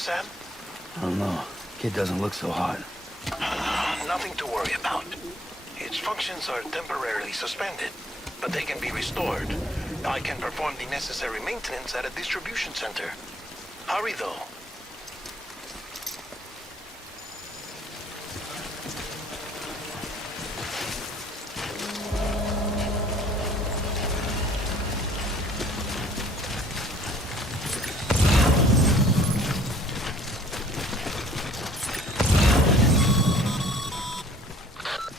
Sam? I don't know. Kid doesn't look so hot. Nothing to worry about. Its functions are temporarily suspended, but they can be restored. I can perform the necessary maintenance at a distribution center. Hurry, though.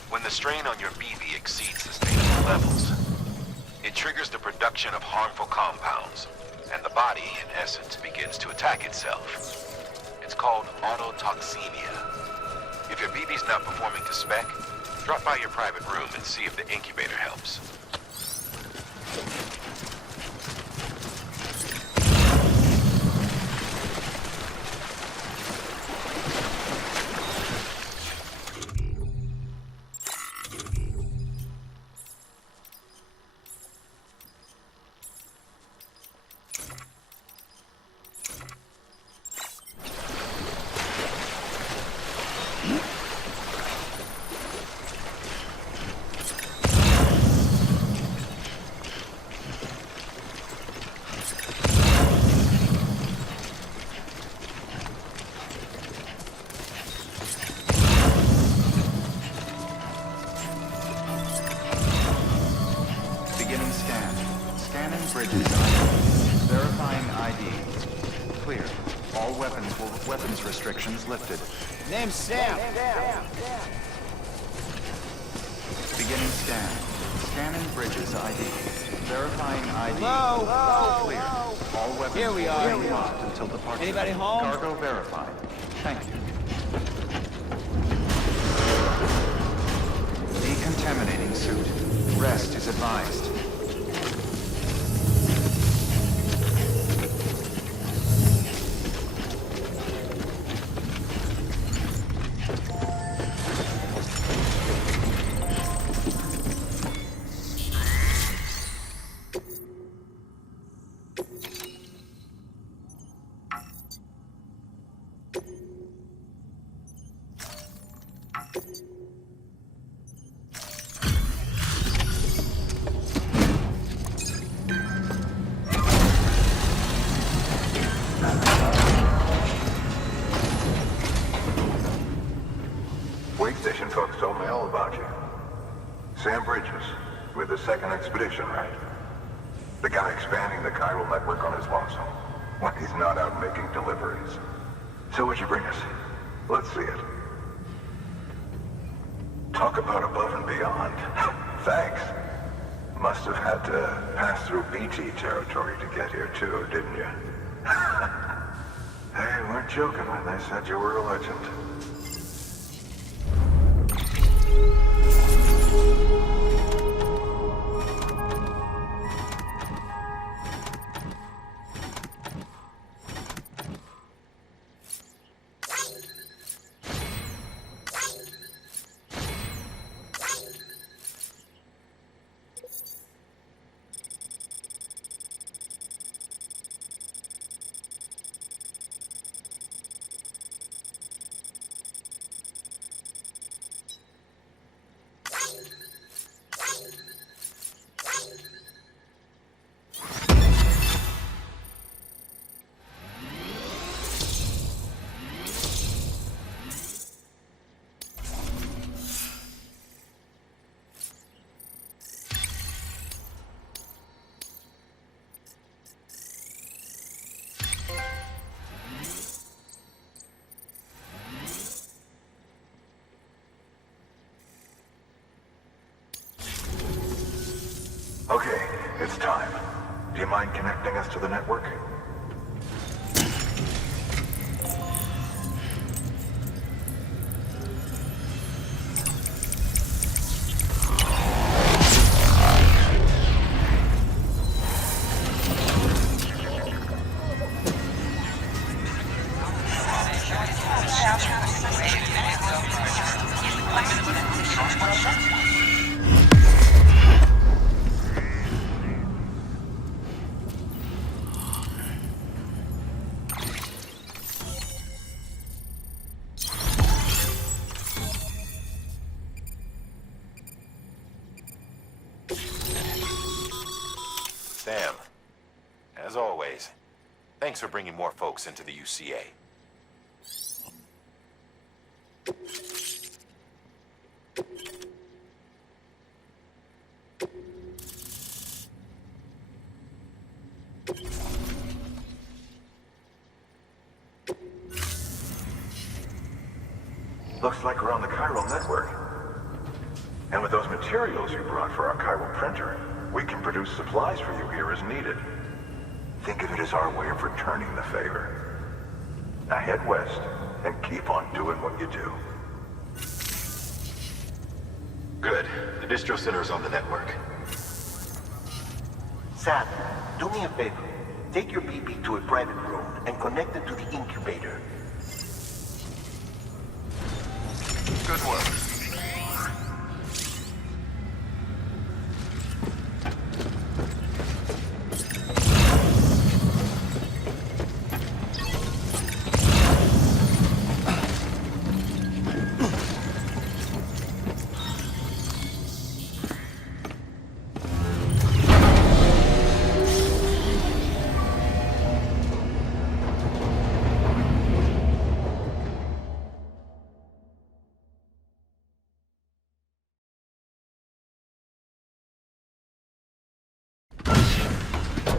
When the strain on your BB exceeds sustainable levels, it triggers the production of harmful compounds, and the body, in essence, begins to attack itself. It's called autotoxemia. If your BB's not performing to spec, drop by your private room and see if the incubator helps. Beginning scan. Scanning bridges. Verifying ID. Clear. All weapons restrictions lifted. Name's Sam. Beginning scan. Scanning bridges ID. Verifying ID. Hello? Clear. All weapons Here we are. locked until departure. Anybody home? Cargo verified. Thank you. Decontaminating suit. Rest is advised. second expedition, right? The guy expanding the chiral network on his lonesome, when he's not out making deliveries. So what'd you bring us? Let's see it. Talk about above and beyond. Thanks. Must have had to pass through BT territory to get here too, didn't you? They weren't joking when they said you were a legend. Okay, it's time. Do you mind connecting us to the network? Sam, as always, thanks for bringing more folks into the UCA. Looks like we're on the chiral network. And with those materials you brought for our chiral printer, we can produce supplies for you here as needed. Think of it as our way of returning the favor. Now head west and keep on doing what you do. Good. The distro center is on the network. Sam, do me a favor. Take your BB to a private room and connect it to the incubator. Good work.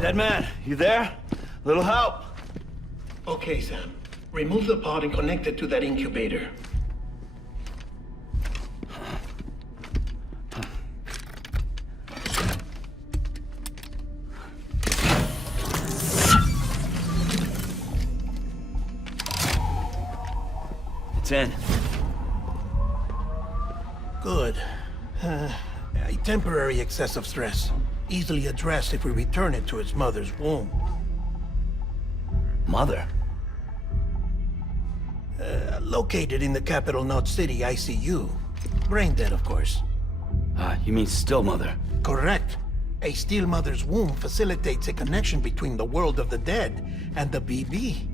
Dead man, you there? Little help? Okay, Sam. Remove the pod and connect it to that incubator. It's in. Good. A temporary excessive stress. Easily addressed if we return it to its mother's womb. Mother? Located in the capital Knot City ICU. Brain dead, of course. You mean still mother? Correct. A still mother's womb facilitates a connection between the world of the dead and the BB.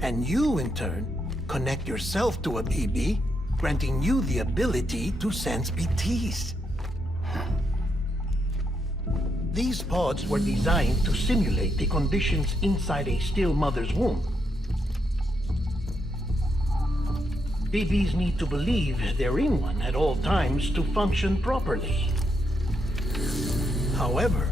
And you, in turn, connect yourself to a BB, granting you the ability to sense BTs. These pods were designed to simulate the conditions inside a still mother's womb. BBs need to believe they're in one at all times to function properly. However,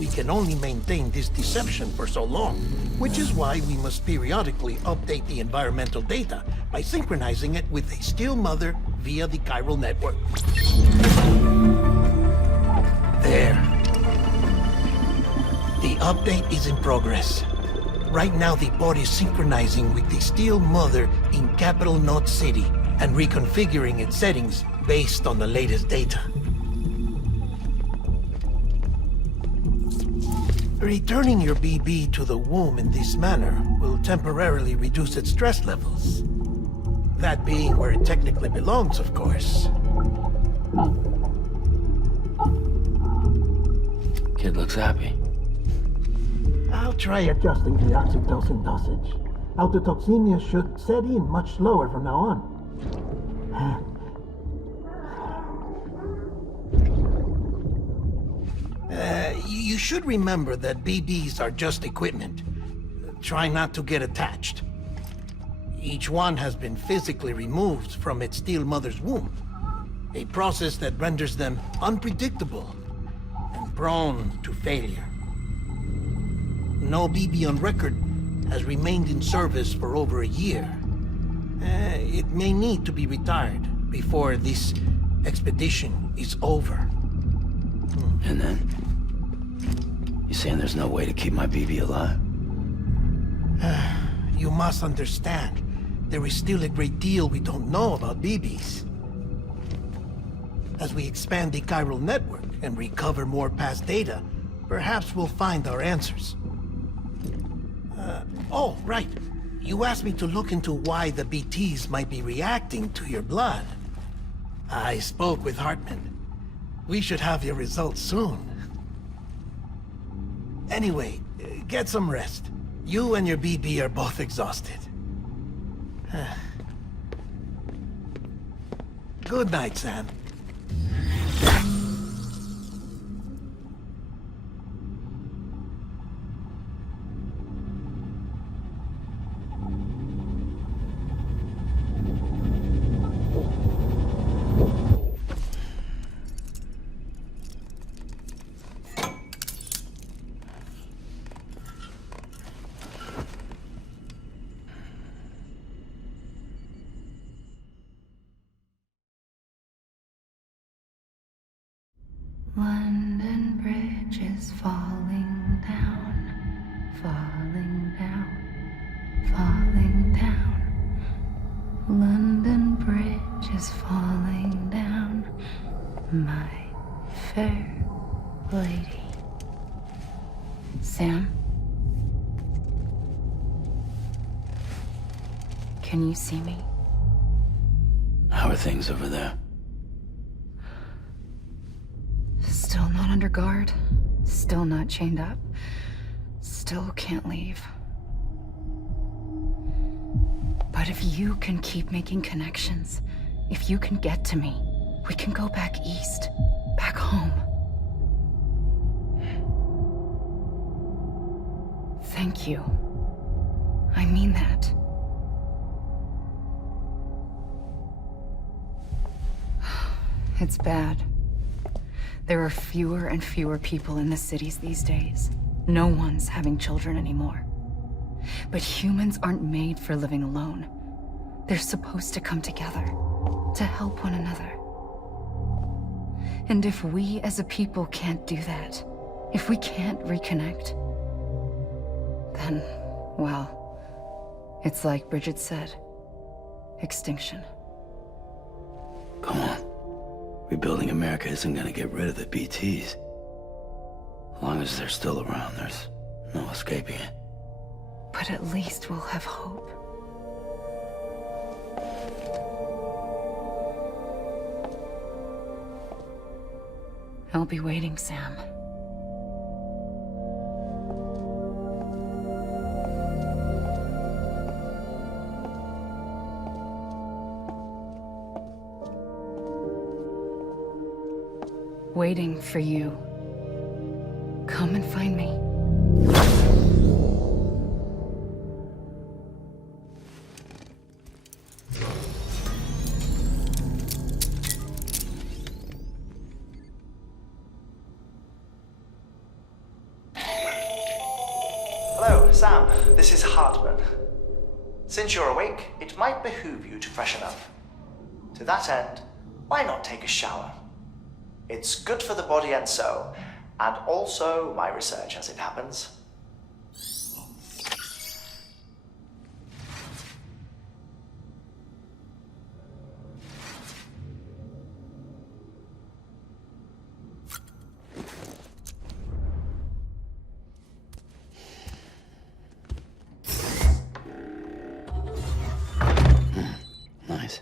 we can only maintain this deception for so long, which is why we must periodically update the environmental data by synchronizing it with a still mother via the chiral network. There. The update is in progress. Right now, the pod is synchronizing with the Steel Mother in Capital Knot City and reconfiguring its settings based on the latest data. Returning your BB to the womb in this manner will temporarily reduce its stress levels. That being where it technically belongs, of course. Kid looks happy. I'll try adjusting the oxytocin dosage. Autotoxemia should set in much slower from now on. You should remember that BBs are just equipment. Try not to get attached. Each one has been physically removed from its Steel Mother's womb. A process that renders them unpredictable and prone to failure. No BB on record has remained in service for over a year. It may need to be retired before this expedition is over. And then? You saying there's no way to keep my BB alive? You must understand, there is still a great deal we don't know about BBs. As we expand the chiral network and recover more past data, perhaps we'll find our answers. Oh, right. You asked me to look into why the BTs might be reacting to your blood. I spoke with Hartman. We should have your results soon. Anyway, get some rest. You and your BB are both exhausted. Good night, Sam. London Bridge is falling down, falling down, falling down. London Bridge is falling down, my fair lady. Sam? Can you see me? How are things over there? Still not under guard, still not chained up, still can't leave. But if you can keep making connections, if you can get to me, we can go back east, back home. Thank you. I mean that. It's bad. There are fewer and fewer people in the cities these days. No one's having children anymore. But humans aren't made for living alone. They're supposed to come together, to help one another. And if we as a people can't do that, if we can't reconnect, then, well, it's like Bridget said, extinction. Come on. Rebuilding America isn't gonna get rid of the BTs. As long as they're still around, there's no escaping it. But at least we'll have hope. I'll be waiting, Sam. Waiting for you. Come and find me. Hello, Sam. This is Hartman. Since you're awake, it might behoove you to freshen up. To that end, why not take a shower? It's good for the body and soul, and also my research as it happens. Nice.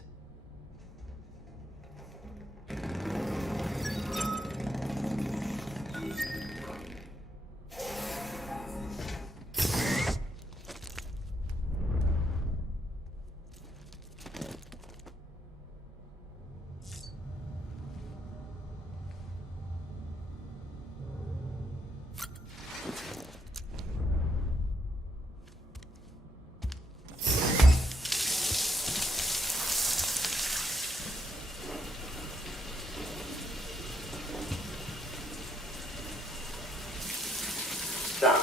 Sam,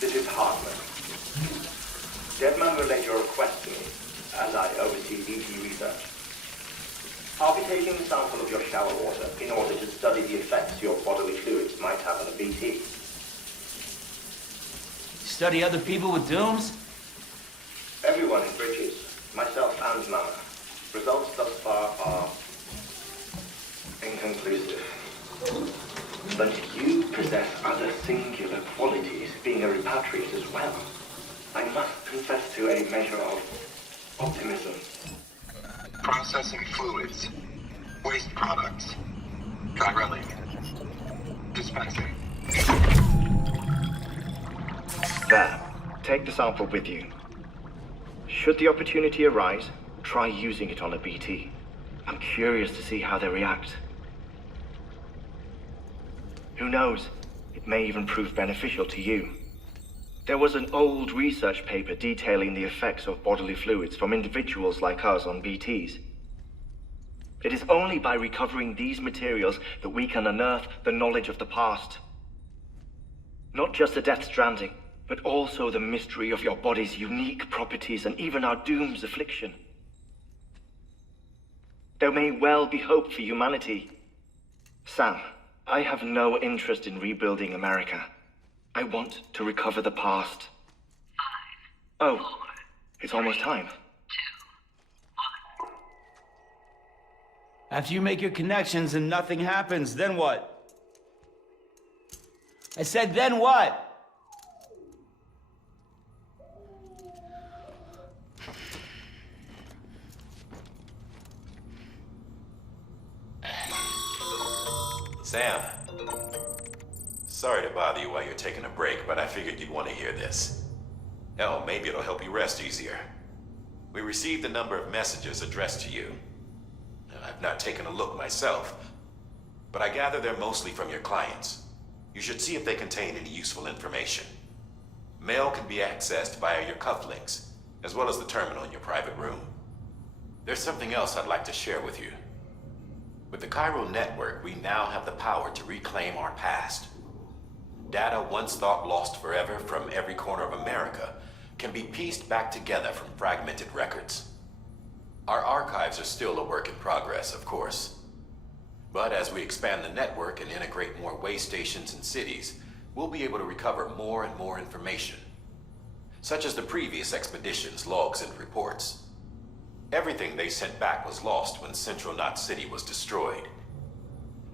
this is Hartman. Deadman relayed your request to me, as I oversee BT research. I'll be taking a sample of your shower water in order to study the effects your bodily fluids might have on a BT. Study other people with dooms? Everyone in Bridges, myself and Mama. Results thus far are inconclusive. But you possess other singular qualities, being a repatriate as well. I must confess to a measure of optimism. Processing fluids. Waste products. Chirelling. Dispensing. There. Take the sample with you. Should the opportunity arise, try using it on a BT. I'm curious to see how they react. Who knows? It may even prove beneficial to you. There was an old research paper detailing the effects of bodily fluids from individuals like us on BTs. It is only by recovering these materials that we can unearth the knowledge of the past. Not just the Death Stranding, but also the mystery of your body's unique properties and even our doom's affliction. There may well be hope for humanity. Sam, I have no interest in rebuilding America. I want to recover the past. 5, 4, it's almost time. 2, 1. After you make your connections and nothing happens, then what? I said, then what? Sam, sorry to bother you while you're taking a break, but I figured you'd want to hear this. Hell, maybe it'll help you rest easier. We received a number of messages addressed to you. I've not taken a look myself, but I gather they're mostly from your clients. You should see if they contain any useful information. Mail can be accessed via your cufflinks, as well as the terminal in your private room. There's something else I'd like to share with you. With the Chiral network, we now have the power to reclaim our past. Data once thought lost forever from every corner of America can be pieced back together from fragmented records. Our archives are still a work in progress, of course. But as we expand the network and integrate more way stations and cities, we'll be able to recover more and more information, such as the previous expedition's logs and reports. Everything they sent back was lost when Central Knot City was destroyed.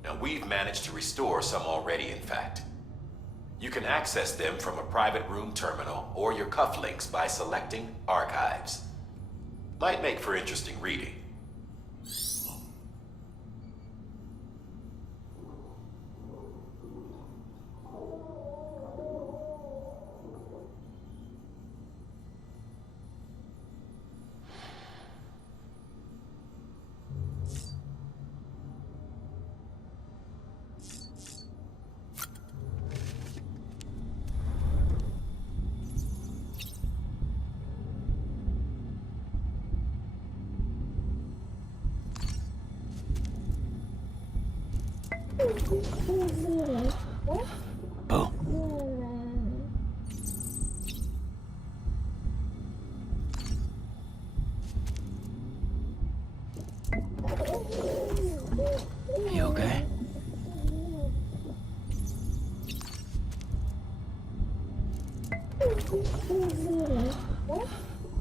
Now we've managed to restore some already, in fact. You can access them from a private room terminal or your cufflinks by selecting Archives. Might make for interesting reading. Bo.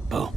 Bo.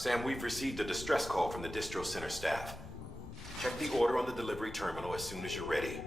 Sam, we've received a distress call from the distro center staff. Check the order on the delivery terminal as soon as you're ready.